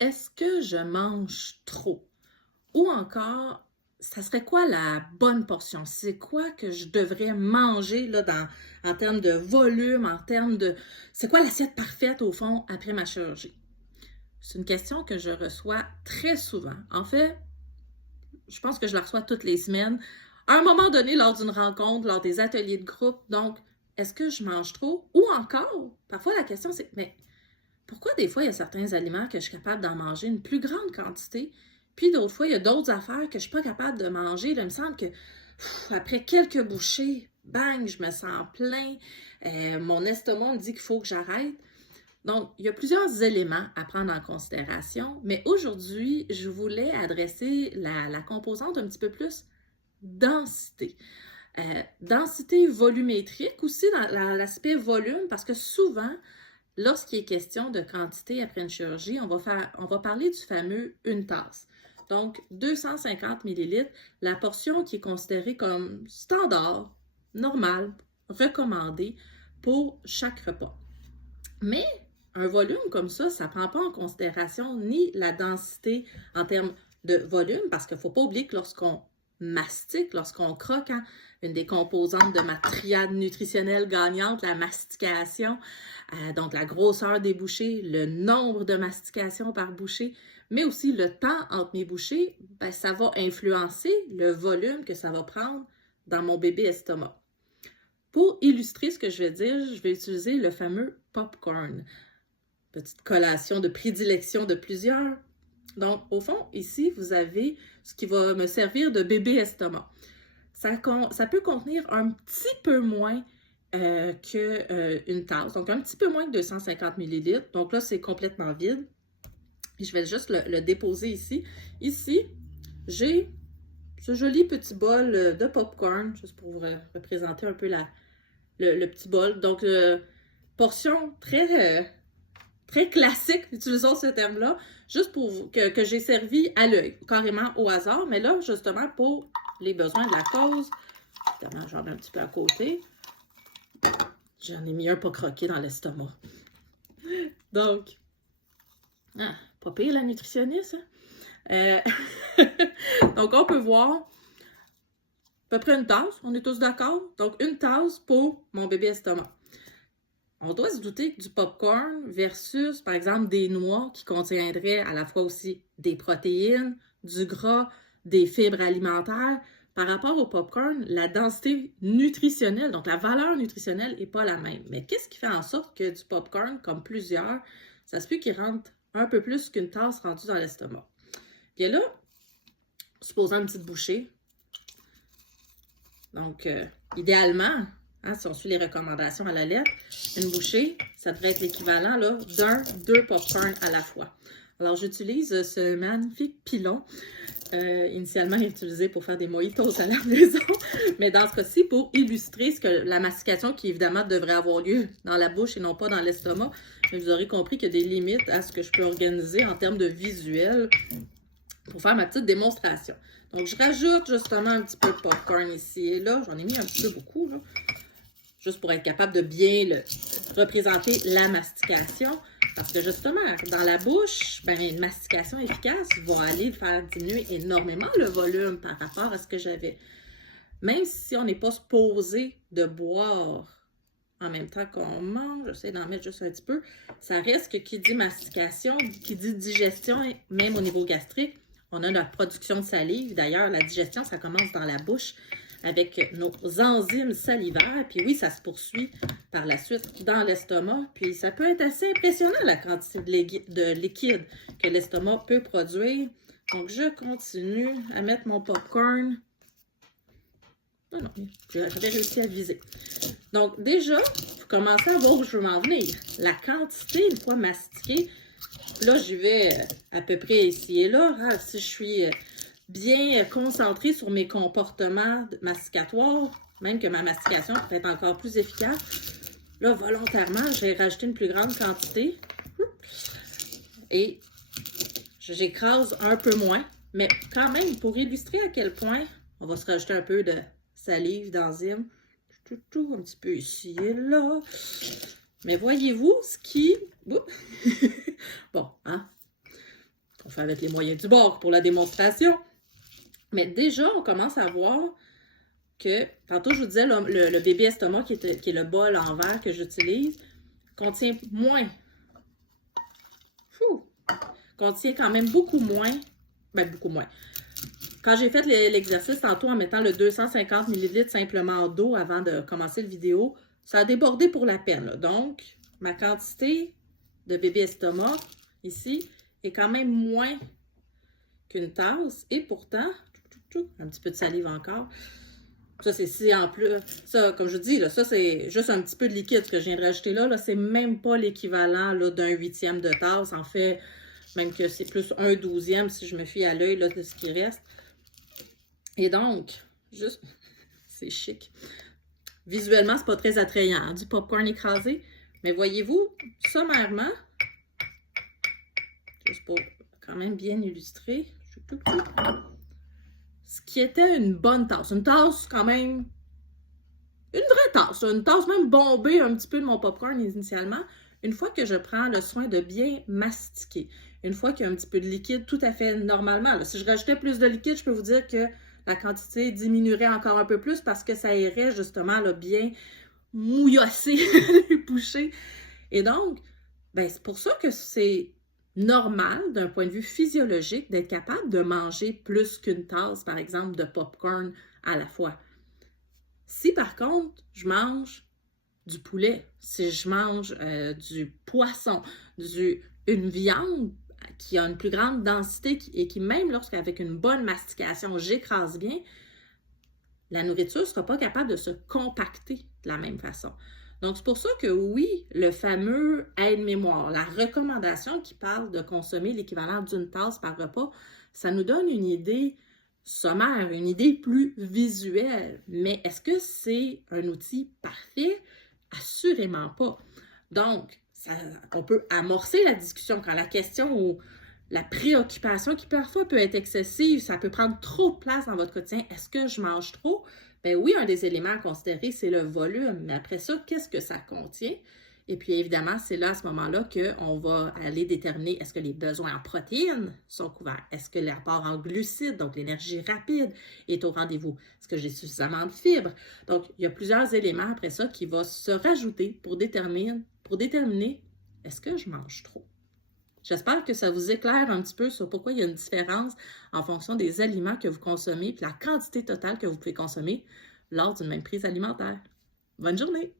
est-ce que je mange trop? Ou encore, ça serait quoi la bonne portion? C'est quoi que je devrais manger là, en termes de volume, en termes de... C'est quoi l'assiette parfaite au fond après ma chirurgie? C'est une question que je reçois très souvent. En fait, je pense que je la reçois toutes les semaines. À un moment donné, lors d'une rencontre, lors des ateliers de groupe, donc, est-ce que je mange trop? Ou encore, parfois la question c'est, mais pourquoi des fois il y a certains aliments que je suis capable d'en manger une plus grande quantité, puis d'autres fois il y a d'autres affaires que je ne suis pas capable de manger. Là, il me semble que après quelques bouchées, bang, je me sens plein. Mon estomac me dit qu'il faut que j'arrête. Donc, il y a plusieurs éléments à prendre en considération, mais aujourd'hui, je voulais adresser la composante un petit peu plus densité. Densité volumétrique aussi, dans l'aspect volume, parce que souvent, lorsqu'il est question de quantité après une chirurgie, on va parler du fameux une tasse. Donc, 250 millilitres, la portion qui est considérée comme standard, normale, recommandée pour chaque repas. Mais un volume comme ça ne prend pas en considération ni la densité en termes de volume, parce qu'il ne faut pas oublier que lorsqu'on mastique, lorsqu'on croque, hein, une des composantes de ma triade nutritionnelle gagnante, la mastication, donc la grosseur des bouchées, le nombre de mastications par bouchée, mais aussi le temps entre mes bouchées, ben, ça va influencer le volume que ça va prendre dans mon bébé estomac. Pour illustrer ce que je vais dire, je vais utiliser le fameux popcorn. Petite collation de prédilection de plusieurs. Donc, au fond, ici, vous avez ce qui va me servir de bébé estomac. Ça peut contenir un petit peu moins qu'une tasse, donc un petit peu moins que 250 millilitres. Donc là, c'est complètement vide. Et je vais juste le déposer ici. Ici, j'ai ce joli petit bol de popcorn, juste pour vous représenter un peu le petit bol. Donc, portion très classique, utilisons ce terme-là, juste pour que j'ai servi à l'œil, carrément au hasard, mais là, justement, pour les besoins de la cause, évidemment, j'en mets un petit peu à côté. J'en ai mis un pas croqué dans l'estomac. Donc, pas pire la nutritionniste, hein? Donc, on peut voir à peu près une tasse, on est tous d'accord? Donc, une tasse pour mon bébé estomac. On doit se douter que du popcorn versus, par exemple, des noix qui contiendraient à la fois aussi des protéines, du gras, des fibres alimentaires. Par rapport au popcorn, la densité nutritionnelle, donc la valeur nutritionnelle n'est pas la même. Mais qu'est-ce qui fait en sorte que du popcorn, comme plusieurs, ça se peut qu'il rentre un peu plus qu'une tasse rendue dans l'estomac? Bien là, supposons une petite bouchée. Donc, idéalement, hein, si on suit les recommandations à la lettre, une bouchée, ça devrait être l'équivalent deux popcorn à la fois. Alors, j'utilise ce magnifique pilon, initialement utilisé pour faire des mojitos à la maison, mais dans ce cas-ci, pour illustrer la mastication qui, évidemment, devrait avoir lieu dans la bouche et non pas dans l'estomac. Mais vous aurez compris qu'il y a des limites à ce que je peux organiser en termes de visuel pour faire ma petite démonstration. Donc, je rajoute justement un petit peu de popcorn ici et là. J'en ai mis un petit peu beaucoup, là, juste pour être capable de bien représenter la mastication. Parce que justement, dans la bouche, ben, une mastication efficace va aller faire diminuer énormément le volume par rapport à ce que j'avais. Même si on n'est pas supposé de boire en même temps qu'on mange, j'essaie d'en mettre juste un petit peu, ça reste que qui dit mastication, qui dit digestion, même au niveau gastrique, on a notre production de salive. D'ailleurs, la digestion, ça commence dans la bouche avec nos enzymes salivaires. Puis oui, ça se poursuit par la suite dans l'estomac. Puis ça peut être assez impressionnant la quantité de liquide que l'estomac peut produire. Donc, je continue à mettre mon popcorn. Non, j'avais réussi à viser. Donc, déjà, vous commencez à voir où je veux m'en venir. La quantité, une fois mastiquée, là, j'y vais à peu près ici et là. Hein, si je suis bien concentrée sur mes comportements masticatoires, même que ma mastication peut être encore plus efficace, là, volontairement, j'ai rajouté une plus grande quantité. Et j'écrase un peu moins. Mais quand même, pour illustrer à quel point, on va se rajouter un peu de salive, d'enzymes. Un petit peu ici et là. Mais voyez-vous ce qui... Bon, hein? fais avec les moyens du bord pour la démonstration. Mais déjà, on commence à voir que, tantôt je vous disais, le bébé estomac, qui est le bol en verre que j'utilise, contient moins. Contient quand même beaucoup moins. Ben, beaucoup moins. Quand j'ai fait l'exercice tantôt en mettant le 250 ml simplement d'eau avant de commencer la vidéo, ça a débordé pour la peine, là. Donc, ma quantité de bébé estomac, ici, est quand même moins qu'une tasse. Et pourtant, un petit peu de salive encore. Ça, c'est si en plus. Ça, comme je dis, là, ça, c'est juste un petit peu de liquide. Ce que je viens de rajouter là, c'est même pas l'équivalent d'un 8e de tasse. En fait, même que c'est plus un 12e si je me fie à l'œil de ce qui reste. Et donc, juste, c'est chic. Visuellement, c'est pas très attrayant, hein, du popcorn écrasé. Mais voyez-vous, sommairement, juste pour quand même bien illustrer, ce qui était une bonne tasse. Une tasse quand même, une vraie tasse. Une tasse même bombée un petit peu de mon popcorn initialement. Une fois que je prends le soin de bien mastiquer, une fois qu'il y a un petit peu de liquide tout à fait normalement. Là, si je rajoutais plus de liquide, je peux vous dire que la quantité diminuerait encore un peu plus parce que ça irait justement là, bien mouillosser les bouchées. Et donc, ben, c'est pour ça que c'est normal, d'un point de vue physiologique, d'être capable de manger plus qu'une tasse, par exemple, de popcorn à la fois. Si, par contre, je mange du poulet, si je mange du poisson, une viande qui a une plus grande densité et qui, même lorsqu'avec une bonne mastication, j'écrase bien, la nourriture ne sera pas capable de se compacter de la même façon. Donc, c'est pour ça que oui, le fameux aide-mémoire, la recommandation qui parle de consommer l'équivalent d'une tasse par repas, ça nous donne une idée sommaire, une idée plus visuelle. Mais est-ce que c'est un outil parfait? Assurément pas. Donc, on peut amorcer la discussion quand la question ou la préoccupation qui parfois peut être excessive, ça peut prendre trop de place dans votre quotidien. Est-ce que je mange trop? Bien oui, un des éléments à considérer, c'est le volume. Mais après ça, qu'est-ce que ça contient? Et puis évidemment, c'est là à ce moment-là qu'on va aller déterminer est-ce que les besoins en protéines sont couverts? Est-ce que l'apport en glucides, donc l'énergie rapide, est au rendez-vous? Est-ce que j'ai suffisamment de fibres? Donc, il y a plusieurs éléments après ça qui vont se rajouter pour déterminer est-ce que je mange trop? J'espère que ça vous éclaire un petit peu sur pourquoi il y a une différence en fonction des aliments que vous consommez et la quantité totale que vous pouvez consommer lors d'une même prise alimentaire. Bonne journée!